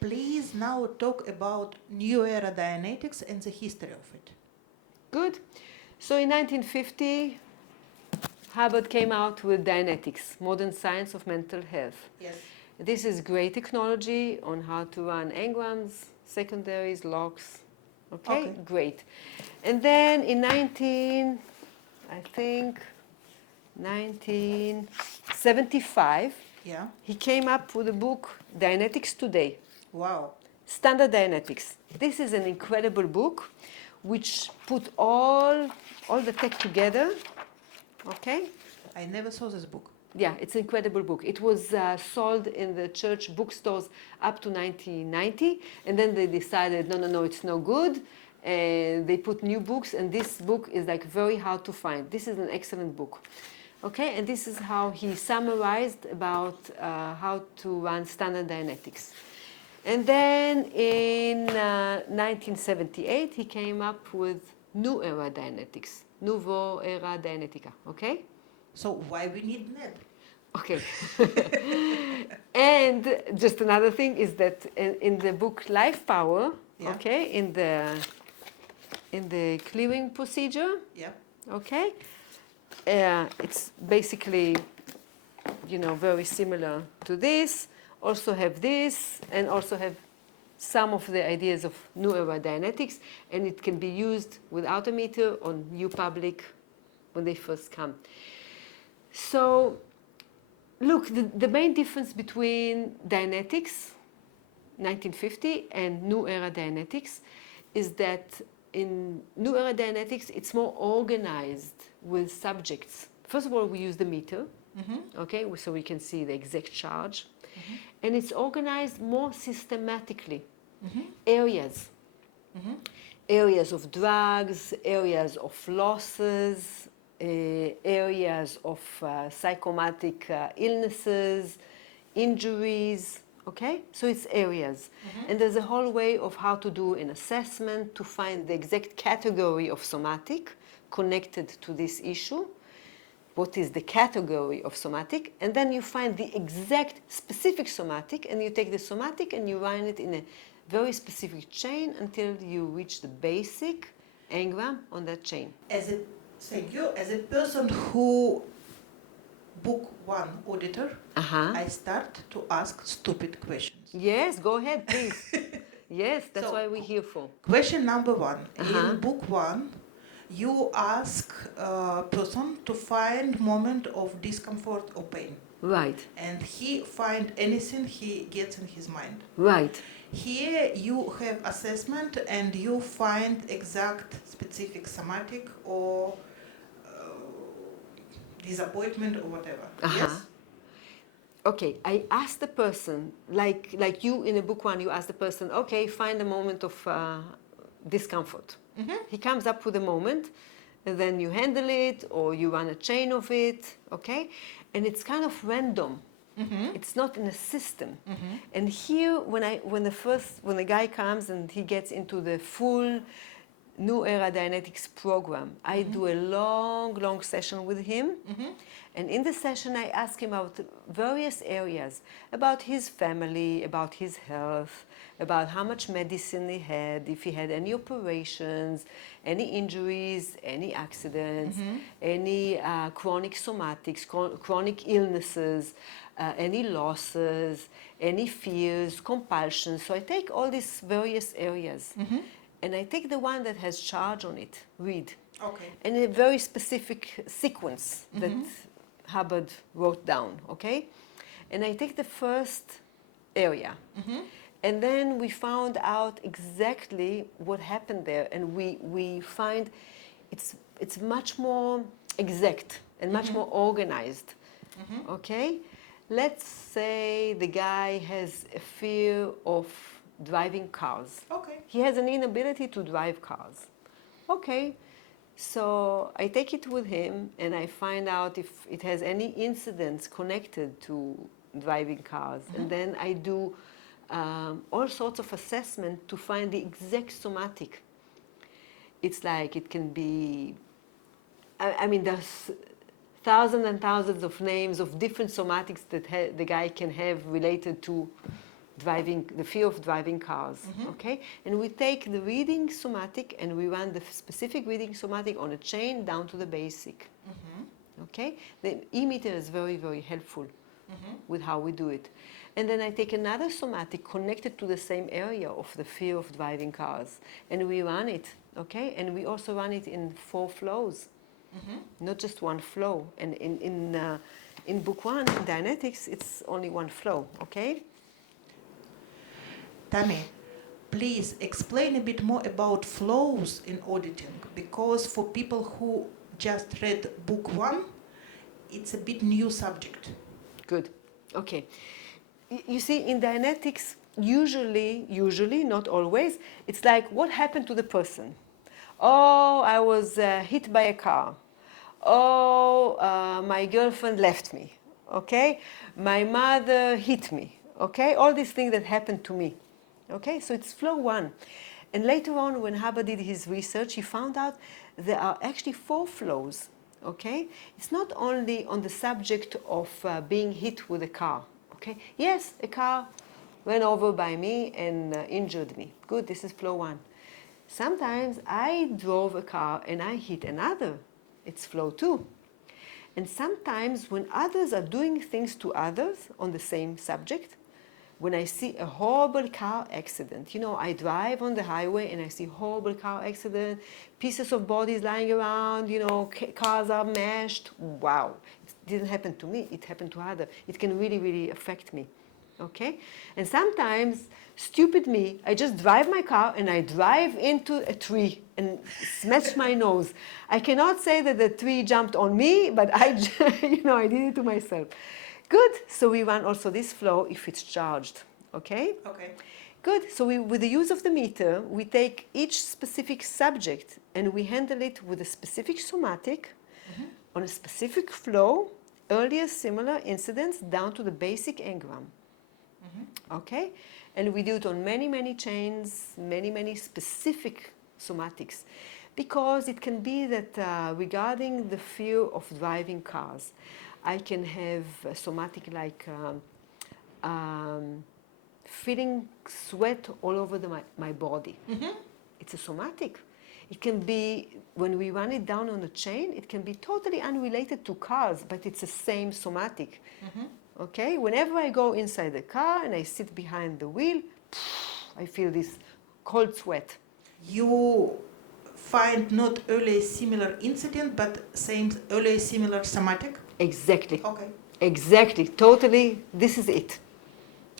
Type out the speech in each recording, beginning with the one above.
Please now talk about New Era Dianetics and the history of it. Good. So in 1950, Hubbard came out with Dianetics, Modern Science of Mental Health. Yes. This is great technology on how to run engrams, secondaries, logs. Okay, great. And then in 1975, Yeah. he came up with a book, Dianetics Today. Wow. Standard Dianetics. This is an incredible book which put all the tech together. Okay? I never saw this book. Yeah, it's an incredible book. It was sold in the church bookstores up to 1990, and then they decided, no, it's no good, and they put new books, and this book is like very hard to find. This is an excellent book. Okay, and this is how he summarized about how to run standard Dianetics. And then in 1978, he came up with New Era Dianetics, Nouveau Era Dianetica, okay? So why we need net? Okay. And just another thing is that in the book Life Power, okay, in the clearing procedure, okay, it's basically, very similar to this. Also have this, and also have some of the ideas of New Era Dianetics, and it can be used without a meter on new public when they first come. So, look, the main difference between Dianetics, 1950, and New Era Dianetics is that in New Era Dianetics, it's more organized with subjects. First of all, we use the meter, okay, so we can see the exact charge. And it's organized more systematically. Areas. Areas of drugs, areas of losses, areas of psychomatic illnesses, injuries, okay? So it's areas. And there's a whole way of how to do an assessment to find the exact category of somatic connected to this issue. What is the category of somatic? And then you find the exact specific somatic, and you take the somatic and you run it in a very specific chain until you reach the basic engram on that chain. Thank you. As a person who book one auditor, I start to ask stupid questions. Yes, go ahead, please. Yes, that's why we're here for. Question number one. In book one, you ask a person to find moment of discomfort or pain. Right. And he find anything he gets in his mind. Right. Here you have assessment and you find exact specific somatic or disappointment or whatever. Yes? Okay, I asked the person, like you in a book one, you ask the person, okay, find a moment of discomfort. He comes up with a moment, and then you handle it, or you run a chain of it, okay? And it's kind of random. It's not in a system. And here, when the guy comes and he gets into the full New Era Dianetics program, I do a long session with him. And in the session, I ask him about various areas, about his family, about his health, about how much medicine he had, if he had any operations, any injuries, any accidents, any chronic somatics, chronic illnesses, any losses, any fears, compulsions. So I take all these various areas. And I take the one that has charge on it, read. Okay. In a very specific sequence that Hubbard wrote down, okay? And I take the first area. And then we found out exactly what happened there. And we find it's much more exact and much more organized, okay? Let's say the guy has a fear of driving cars. Okay. He has an inability to drive cars. Okay, so I take it with him and I find out if it has any incidents connected to driving cars. And then I do all sorts of assessment to find the exact somatic. It's like it can be, I mean, there's thousands and thousands of names of different somatics that the guy can have related to the fear of driving cars, okay? And we take the reading somatic and we run the specific reading somatic on a chain down to the basic, okay? The e-meter is very, very helpful with how we do it. And then I take another somatic connected to the same area of the fear of driving cars, and we run it, okay? And we also run it in 4 flows, not just 1 flow. And in book 1, in Dianetics, it's only 1 flow, okay? Tami, please explain a bit more about flows in auditing, because for people who just read book 1, it's a bit new subject. Good, okay. You see, in Dianetics, usually, not always, it's like, what happened to the person? Oh, I was hit by a car. Oh, my girlfriend left me, okay? My mother hit me, okay? All these things that happened to me, okay? So it's flow 1. And later on, when Haber did his research, he found out there are actually 4 flows, okay? It's not only on the subject of being hit with a car. Okay. Yes, a car ran over by me and injured me. Good, this is flow 1. Sometimes I drove a car and I hit another. It's flow 2. And sometimes when others are doing things to others on the same subject, when I see a horrible car accident, you know, I drive on the highway and I see horrible car accident, pieces of bodies lying around, you know, cars are mashed. Wow. It didn't happen to me, it happened to others. It can really, really affect me, okay? And sometimes, stupid me, I just drive my car and I drive into a tree and smash my nose. I cannot say that the tree jumped on me, but I did it to myself. Good, so we run also this flow if it's charged, okay? Okay. Good, so with the use of the meter, we take each specific subject and we handle it with a specific somatic on a specific flow, earlier similar incidents down to the basic engram, okay? And we do it on many, many chains, many, many specific somatics, because it can be that regarding the fear of driving cars, I can have a somatic like feeling sweat all over my body. It's a somatic. It can be, when we run it down on a chain, it can be totally unrelated to cars, but it's the same somatic. Okay? Whenever I go inside the car and I sit behind the wheel, I feel this cold sweat. You find not only similar incident, but same early similar somatic? Exactly. Okay. Exactly. Totally. This is it.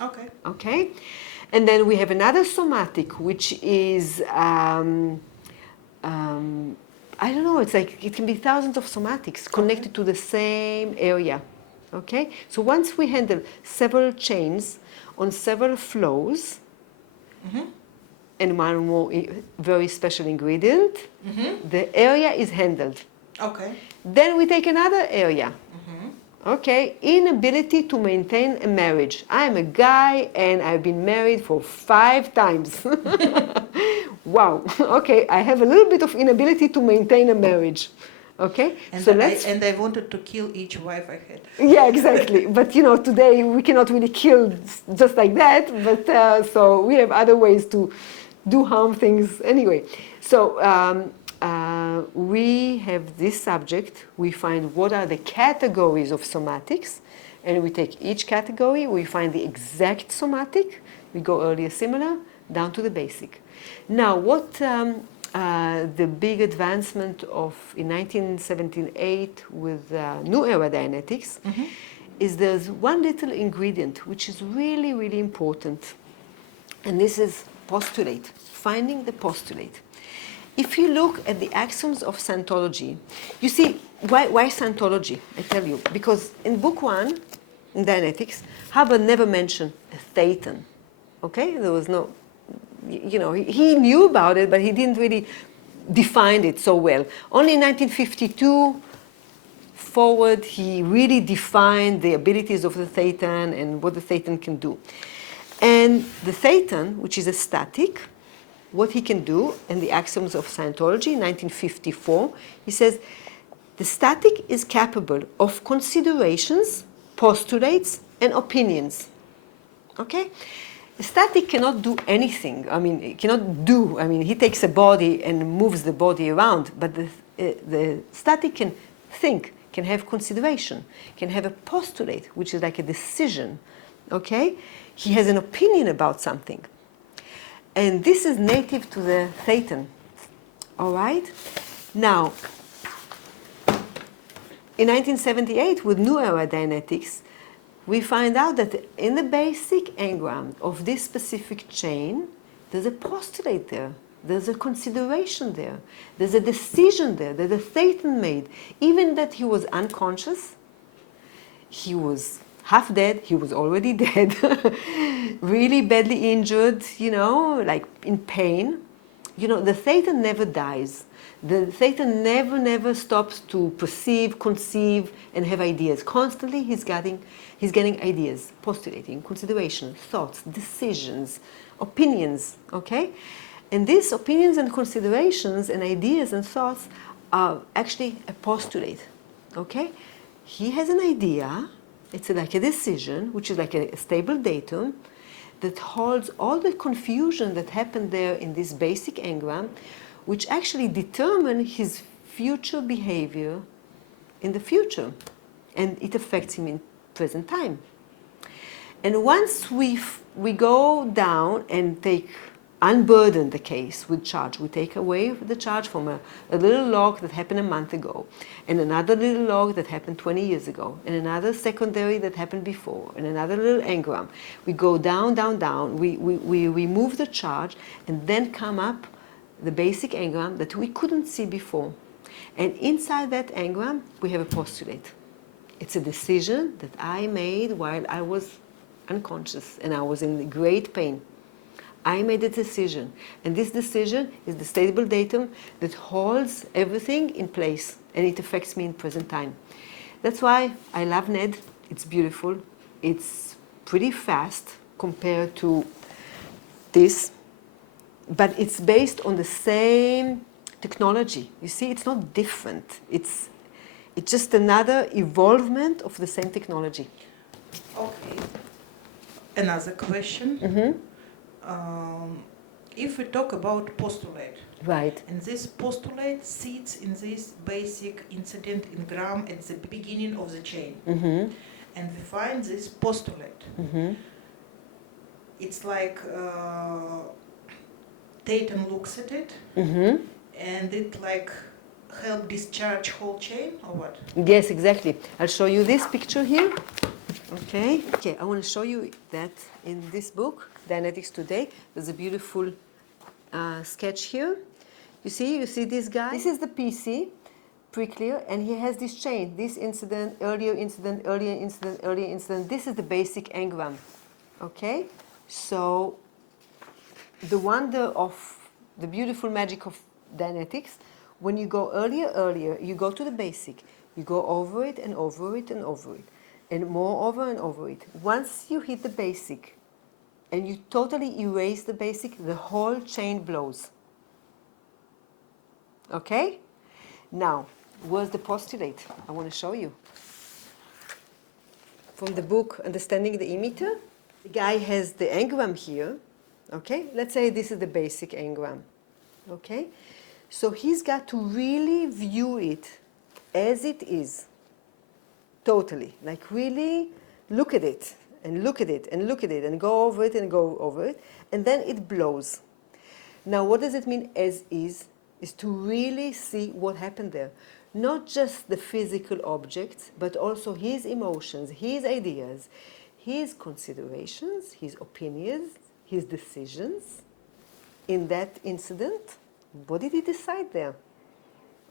Okay. Okay? And then we have another somatic, which is, I don't know, it's like, it can be thousands of somatics connected to the same area. Okay? So once we handle several chains on several flows, and one more very special ingredient, the area is handled. Okay. Then we take another area. Okay, inability to maintain a marriage. I'm a guy and I've been married for 5 times. Wow, okay, I have a little bit of inability to maintain a marriage. Okay, And so I wanted to kill each wife I had. Yeah, exactly. But you know, today we cannot really kill just like that. But so we have other ways to do harm things anyway. So we have this subject. We find what are the categories of somatics, and we take each category. We find the exact somatic. We go earlier similar down to the basic. Now, what the big advancement of in 1978 with new Era Dianetics is there's one little ingredient which is really, really important, and this is postulate, finding the postulate. If you look at the axioms of Scientology, you see, why Scientology? I tell you, because in book 1, in Dianetics, Haber never mentioned a thetan, okay? There was no, you know, he knew about it, but he didn't really define it so well. Only in 1952 forward, he really defined the abilities of the thetan and what the thetan can do. And the thetan, which is a static, what he can do, in the axioms of Scientology, 1954, he says, the static is capable of considerations, postulates, and opinions. Okay? Static cannot do anything. I mean, it cannot do. I mean, he takes a body and moves the body around, but the static can think, can have consideration, can have a postulate, which is like a decision, okay? He has an opinion about something. And this is native to the Thetan, all right? Now, in 1978, with New Era Dianetics, we find out that in the basic engram of this specific chain, there's a postulate there. There's a consideration there. There's a decision there that the Thetan made. Even that he was unconscious, he was half dead, he was already dead, really badly injured, you know, like in pain. You know, the Thetan never dies. The Thetan never stops to perceive, conceive, and have ideas. Constantly he's getting ideas, postulating, consideration, thoughts, decisions, opinions, okay? And these opinions and considerations and ideas and thoughts are actually a postulate, okay? He has an idea, it's like a decision, which is like a stable datum, that holds all the confusion that happened there in this basic engram, which actually determine his future behavior in the future. And it affects him in present time. And once we go down and unburden the case with charge, we take away the charge from a little log that happened a month ago, and another little log that happened 20 years ago, and another secondary that happened before, and another little engram. We go down, we remove the charge, and then come up the basic engram that we couldn't see before. And inside that engram, we have a postulate. It's a decision that I made while I was unconscious and I was in great pain. I made a decision, and this decision is the stable datum that holds everything in place, and it affects me in present time. That's why I love NED. It's beautiful. It's pretty fast compared to this, but it's based on the same technology. You see, it's not different. It's just another evolvement of the same technology. Okay. Another question. Mm-hmm. If we talk about postulate, right, and this postulate sits in this basic incident engram at the beginning of the chain, mm-hmm. and we find this postulate. Mm-hmm. It's like Thetan looks at it, mm-hmm. and it like help discharge whole chain, or what? Yes, exactly. I'll show you this picture here. Okay, I want to show you that in this book, Dianetics Today, there's a beautiful sketch here. You see this guy? This is the PC, pre-clear, and he has this chain. This incident, earlier incident, earlier incident, earlier incident. This is the basic engram. Okay? So, the wonder of the beautiful magic of Dianetics, when you go earlier, you go to the basic. You go over it and over it and over it. And more over and over it. Once you hit the basic, and you totally erase the basic, the whole chain blows. Okay? Now, where's the postulate? I want to show you. From the book, Understanding the Emitter, the guy has the engram here. Okay? Let's say this is the basic engram. Okay? So he's got to really view it as it is. Totally. Like really look at it. And look at it, and look at it, and go over it, and go over it, and then it blows. Now, what does it mean as is to really see what happened there. Not just the physical objects, but also his emotions, his ideas, his considerations, his opinions, his decisions in that incident. What did he decide there?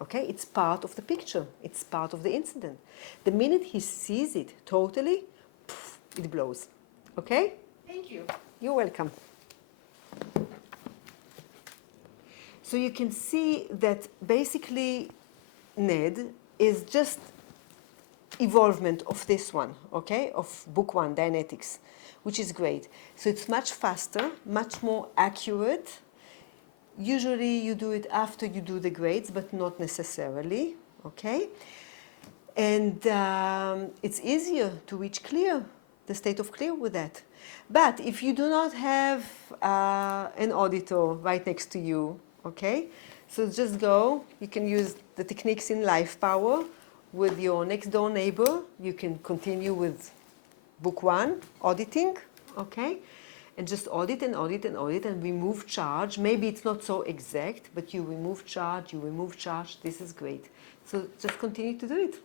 Okay, it's part of the picture. It's part of the incident. The minute he sees it totally, it blows. Okay? Thank you. You're welcome. So you can see that basically NED is just evolvement of this one, okay? Of book one, Dianetics, which is great. So it's much faster, much more accurate. Usually you do it after you do the grades, but not necessarily, okay? And it's easier to reach clear, the state of clear with that. But if you do not have an auditor right next to you, okay, so just go, you can use the techniques in Life Power with your next door neighbor. You can continue with book 1, auditing, okay, and just audit and audit and audit and remove charge. Maybe it's not so exact, but you remove charge, this is great. So just continue to do it.